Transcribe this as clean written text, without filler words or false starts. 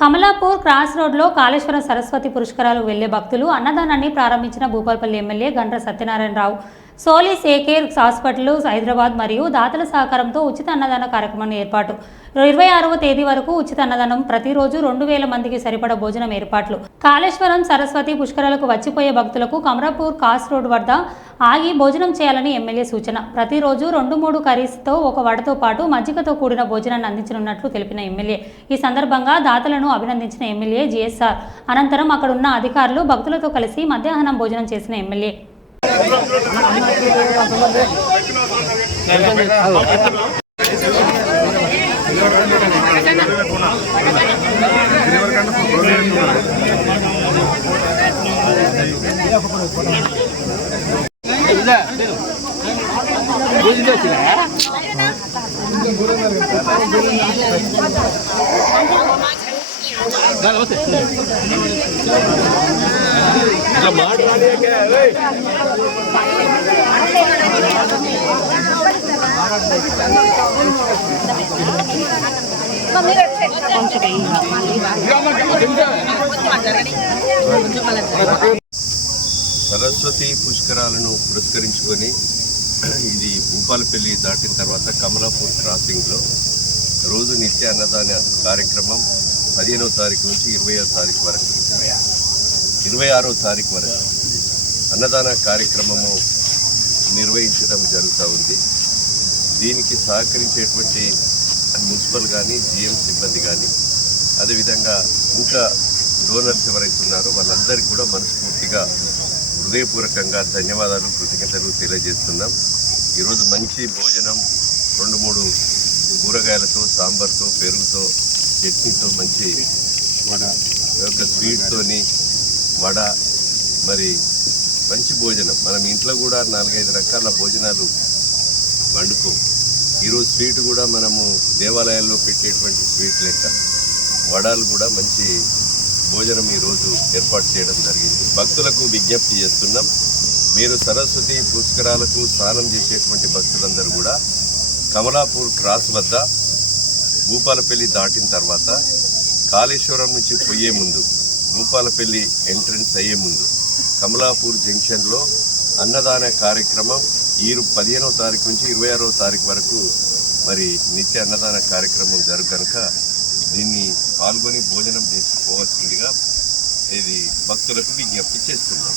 Kamalapur cross రోడ్లో కాళేశ్వరం సరస్వతి పుష్కరాలు వెళ్లే భక్తులు అన్నదానాన్ని ప్రారంభించిన భూపాలపల్లి ఎమ్మెల్యే గండ్ర సత్యనారాయణరావు. సోలిస్ ఏకేర్ హాస్పిటల్ హైదరాబాద్ మరియు దాతల సహకారంతో ఉచిత అన్నదాన కార్యక్రమం ఏర్పాటు. 26వ తేదీ వరకు ఉచిత అన్నదానం, ప్రతిరోజు 2000 మందికి సరిపడా భోజనం ఏర్పాట్లు. కాళేశ్వరం సరస్వతి పుష్కరాలకు వచ్చిపోయే భక్తులకు కమలాపూర్ క్రాస్ రోడ్ వద్ద ఆగి భోజనం చేయాలని ఎమ్మెల్యే సూచన. ప్రతిరోజు 2-3 కర్రీస్తో ఒక వడతో పాటు మజ్జిగతో కూడిన భోజనాన్ని అందించనున్నట్లు తెలిపిన ఎమ్మెల్యే ఈ సందర్భంగా దాతలను అభినందించిన ఎమ్మెల్యే జిఎస్ఆర్. అనంతరం అక్కడున్న అధికారులు భక్తులతో కలిసి మధ్యాహ్నం భోజనం చేసిన ఎమ్మెల్యే సరస్వతి పుష్కరాలను పురస్కరించుకొని ఇది భూపాలపల్లి దాటిన తర్వాత కమలాపూర్ క్రాసింగ్లో రోజు నిత్య అన్నదాన కార్యక్రమం 15వ తారీఖు నుంచి 20వ తారీఖు వరకు 26వ తారీఖు వరకు అన్నదాన కార్యక్రమము నిర్వహించడం జరుగుతూ ఉంది. దీనికి సహకరించేటువంటి మున్సిపల్ కానీ జిఎం సిబ్బంది కానీ అదేవిధంగా ఇంకా డోనర్స్ ఎవరైతే ఉన్నారో వాళ్ళందరికీ కూడా మనస్ఫూర్తిగా హృదయపూర్వకంగా ధన్యవాదాలు, కృతజ్ఞతలు తెలియజేస్తున్నాం. ఈరోజు మంచి భోజనం 2-3 కూరగాయలతో, సాంబార్తో, పెరుగుతో, చట్నీతో, మంచి యొక్క స్వీట్తోని వడ, మరి మంచి భోజనం. మనం ఇంట్లో కూడా 4-5 రకాల భోజనాలు వండుకోం. ఈరోజు స్వీట్ కూడా మనము దేవాలయాల్లో పెట్టేటువంటి స్వీట్ లెక్క వడాలు కూడా మంచి భోజనం ఈరోజు ఏర్పాటు చేయడం జరిగింది. భక్తులకు విజ్ఞప్తి చేస్తున్నాం, మీరు సరస్వతి పుష్కరాలకు స్నానం చేసేటువంటి భక్తులందరూ కూడా కమలాపూర్ క్రాస్ వద్ద భూపాలపల్లి దాటిన తర్వాత కాళేశ్వరం నుంచి పోయే ముందు, భూపాలపల్లి ఎంట్రన్స్ అయ్యే ముందు కమలాపూర్ జంక్షన్లో అన్నదాన కార్యక్రమం 15వ తారీఖు నుంచి 26వ తారీఖు వరకు మరి నిత్య అన్నదాన కార్యక్రమం జరుగు కనుక దీన్ని పాల్గొని భోజనం చేసుకోవాల్సిందిగా ఇది భక్తులకు విజ్ఞప్తి చేస్తున్నాం.